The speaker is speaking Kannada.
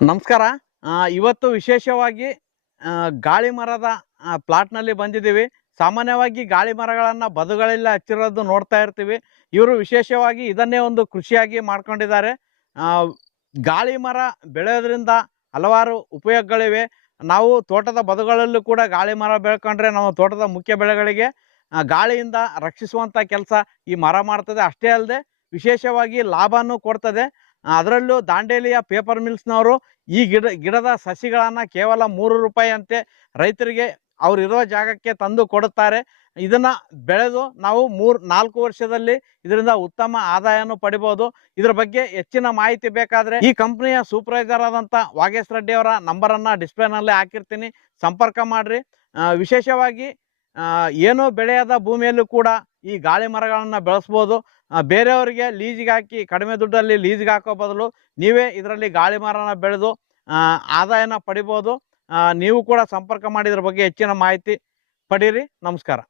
ನಮಸ್ಕಾರ. ಇವತ್ತು ವಿಶೇಷವಾಗಿ ಗಾಳಿ ಮರದ ಪ್ಲಾಟ್ನಲ್ಲಿ ಬಂದಿದ್ದೀವಿ. ಸಾಮಾನ್ಯವಾಗಿ ಗಾಳಿ ಮರಗಳನ್ನು ಬದುಗಳಲ್ಲಿ ಹಚ್ಚಿರೋದು ನೋಡ್ತಾ ಇರ್ತೀವಿ. ಇವರು ವಿಶೇಷವಾಗಿ ಇದನ್ನೇ ಒಂದು ಕೃಷಿಯಾಗಿ ಮಾಡ್ಕೊಂಡಿದ್ದಾರೆ. ಆ, ಗಾಳಿ ಮರ ಬೆಳೆಯೋದ್ರಿಂದ ಹಲವಾರು ಉಪಯೋಗಗಳಿವೆ. ನಾವು ತೋಟದ ಬದುಗಳಲ್ಲೂ ಕೂಡ ಗಾಳಿ ಮರ ಬೆಳ್ಕೊಂಡ್ರೆ ನಮ್ಮ ತೋಟದ ಮುಖ್ಯ ಬೆಳೆಗಳಿಗೆ ಗಾಳಿಯಿಂದ ರಕ್ಷಿಸುವಂಥ ಕೆಲಸ ಈ ಮರ ಮಾಡ್ತದೆ. ಅಷ್ಟೇ ಅಲ್ಲದೆ ವಿಶೇಷವಾಗಿ ಲಾಭನೂ ಕೊಡ್ತದೆ. ಅದರಲ್ಲೂ ದಾಂಡೇಲಿಯ ಪೇಪರ್ ಮಿಲ್ಸ್ನವರು ಈ ಗಿಡದ ಸಸಿಗಳನ್ನು ಕೇವಲ 3 ರೂಪಾಯಿ ಅಂತೆ ರೈತರಿಗೆ ಅವರಿರೋ ಜಾಗಕ್ಕೆ ತಂದು ಕೊಡುತ್ತಾರೆ. ಇದನ್ನ ಬೆಳೆದು ನಾವು 3-4 ವರ್ಷದಲ್ಲಿ ಇದರಿಂದ ಉತ್ತಮ ಆದಾಯನೂ ಪಡಿಬೋದು. ಇದ್ರ ಬಗ್ಗೆ ಹೆಚ್ಚಿನ ಮಾಹಿತಿ ಬೇಕಾದರೆ ಈ ಕಂಪ್ನಿಯ ಸೂಪರ್ವೈಸರ್ ಆದಂಥ ವಾಗೇಶ್ ರೆಡ್ಡಿ ಅವರ ನಂಬರನ್ನು ಡಿಸ್ಪ್ಲೇನಲ್ಲಿ ಹಾಕಿರ್ತೀನಿ, ಸಂಪರ್ಕ ಮಾಡಿರಿ. ವಿಶೇಷವಾಗಿ ಏನೂ ಬೆಳೆಯದ ಭೂಮಿಯಲ್ಲೂ ಕೂಡ ಈ ಗಾಳಿ ಮರಗಳನ್ನು ಬೆಳೆಸ್ಬೋದು. ಬೇರೆಯವರಿಗೆ ಲೀಜಿಗೆ ಹಾಕಿ ಕಡಿಮೆ ದುಡ್ಡಲ್ಲಿ ಲೀಜಿಗೆ ಹಾಕೋ ಬದಲು ನೀವೇ ಇದರಲ್ಲಿ ಗಾಳಿ ಮರನ ಬೆಳೆದು ಆದಾಯನ ಪಡಿಬೋದು. ನೀವು ಕೂಡ ಸಂಪರ್ಕ ಮಾಡಿ ಇದ್ರ ಬಗ್ಗೆ ಹೆಚ್ಚಿನ ಮಾಹಿತಿ ಪಡೀರಿ. ನಮಸ್ಕಾರ.